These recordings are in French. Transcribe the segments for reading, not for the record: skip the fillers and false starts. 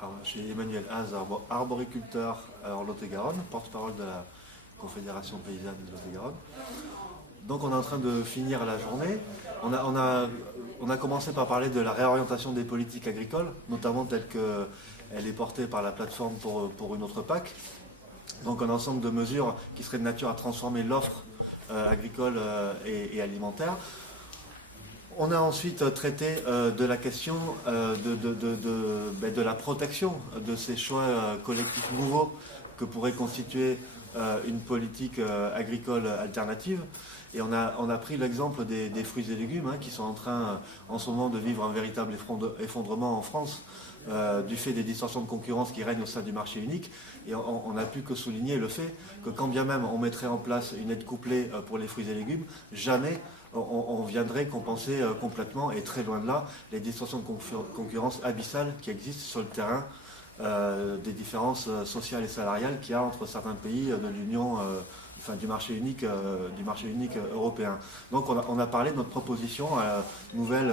Alors, je suis Emmanuel Haas, arboriculteur en Lot-et-Garonne, porte-parole de la Confédération paysanne de Lot-et-Garonne. Donc on est en train de finir la journée. On a commencé par parler de la réorientation des politiques agricoles, notamment telle qu'elle est portée par la plateforme pour une autre PAC. Donc un ensemble de mesures qui seraient de nature à transformer l'offre agricole et alimentaire. On a ensuite traité de la question de la protection de ces choix collectifs nouveaux que pourrait constituer une politique agricole alternative. Et on a pris l'exemple des fruits et légumes qui sont en train en ce moment de vivre un véritable effondrement en France du fait des distorsions de concurrence qui règnent au sein du marché unique. Et on n'a pu que souligner le fait que quand bien même on mettrait en place une aide couplée pour les fruits et légumes, jamais on viendrait compenser complètement, et très loin de là, les distorsions de concurrence abyssales qui existent sur le terrain des différences sociales et salariales qu'il y a entre certains pays de l'Union, du marché unique européen. Donc on a parlé de notre proposition nouvelle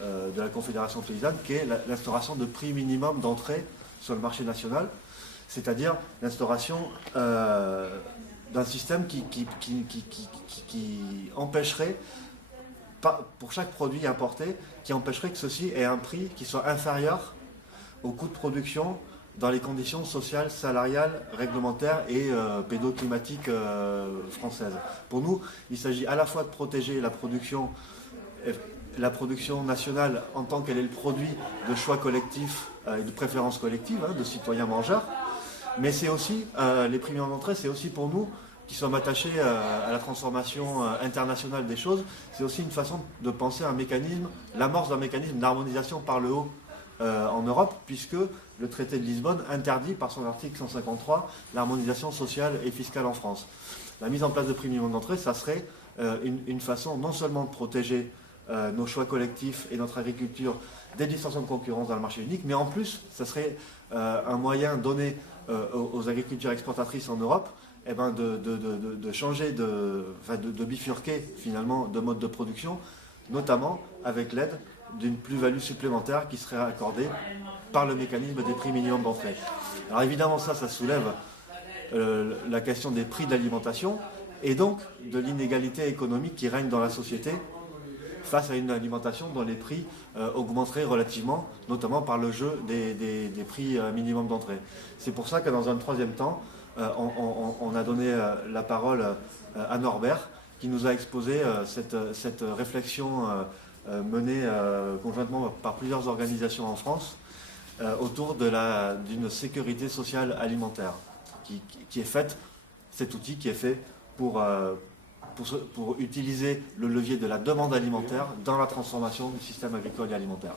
de la Confédération paysanne, qui est l'instauration de prix minimum d'entrée sur le marché national, c'est-à-dire l'instauration d'un système qui empêcherait, pour chaque produit importé, qui empêcherait que ceci ait un prix qui soit inférieur au coût de production dans les conditions sociales, salariales, réglementaires et pédoclimatiques françaises. Pour nous, il s'agit à la fois de protéger la production nationale en tant qu'elle est le produit de choix collectifs et de préférences collectives, de citoyens mangeurs, mais c'est aussi, les prix minimums d'entrée, c'est aussi pour nous qui sommes attachés à la transformation internationale des choses, c'est aussi une façon de penser un mécanisme, l'amorce d'un mécanisme d'harmonisation par le haut en Europe, puisque le traité de Lisbonne interdit par son article 153 l'harmonisation sociale et fiscale en France. La mise en place de prix minimum d'entrée, ça serait une façon non seulement de protéger nos choix collectifs et notre agriculture des distorsions de concurrence dans le marché unique, mais en plus, ça serait un moyen donné aux agricultures exportatrices en Europe de changer, de bifurquer finalement de mode de production, notamment avec l'aide d'une plus-value supplémentaire qui serait accordée par le mécanisme des prix minimums d'entrée. Alors évidemment ça soulève la question des prix de l'alimentation et donc de l'inégalité économique qui règne dans la société face à une alimentation dont les prix augmenteraient relativement, notamment par le jeu des prix minimums d'entrée. C'est pour ça que dans un troisième temps, on a donné la parole à Norbert, qui nous a exposé cette réflexion menée conjointement par plusieurs organisations en France autour d'une sécurité sociale alimentaire, qui est faite, cet outil qui est fait pour utiliser le levier de la demande alimentaire dans la transformation du système agricole et alimentaire.